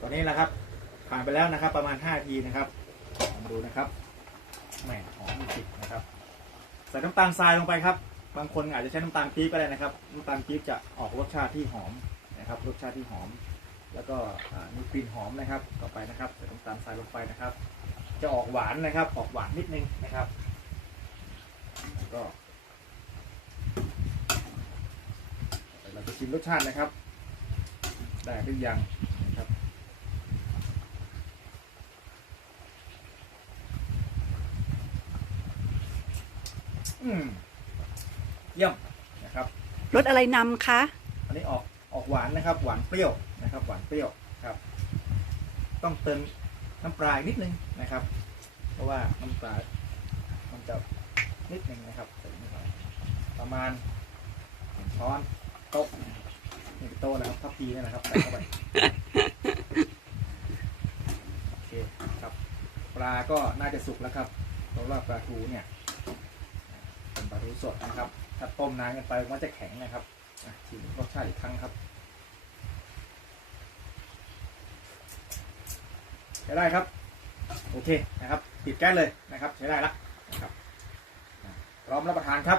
ตอนนี้นะครับ ผ่านไปแล้วนะครับ ประมาณ5ทีนะครับลองดูนะครับแหม่หอมจริงนะครับใส่น้ำตาลทรายลงไปครับ บางคนอาจจะใช้น้ำตาลปี๊บก็ได้นะครับน้ำตาลปี๊บจะออกรสชาติที่หอมนะครับ รสชาติที่หอม แล้วก็อ่มีกลิ่นหอมนะครับ ต่อไปนะครับใส่น้ำตาลทรายลงไปนะครับ จะออกหวานนะครับ ออกหวานนิดนึงนะครับแล้วก็เราจะชิมรสชาตินะครับ ได้หรือยังนะครับ อืมเยี่ยมนะครับ รสอะไรนำคะ อันนี้ออกออกหวานนะครับ หวานเปรี้ยวนะครับ หวานเปรี้ยวครับ ต้องเติมน้ำปลาอีกนิดนึงนะครับ เพราะว่าน้ำปลา มันจะนิดนึงนะครับใส่นิดหน่อยประมาณหนึ่งช้อนโต๊ะนี่เป็นโต๊ะนะครับทัพพีนี่นะครับใส่เข้าไปโอเคครับ ปลาก็น่าจะสุกแล้วครับเพราะว่าปลาทูเนี่ย เป็นปลาทูสดนะครับ ถ้าต้มนานเกันไปมันจะแข็งนะครับชิมรสชาติอีกครั้งครับใช้ได้ครับ โอเคนะครับปิดแก๊สเลยนะครับ ใช้ได้ละนะครับอะพร้อมรับประทานครับ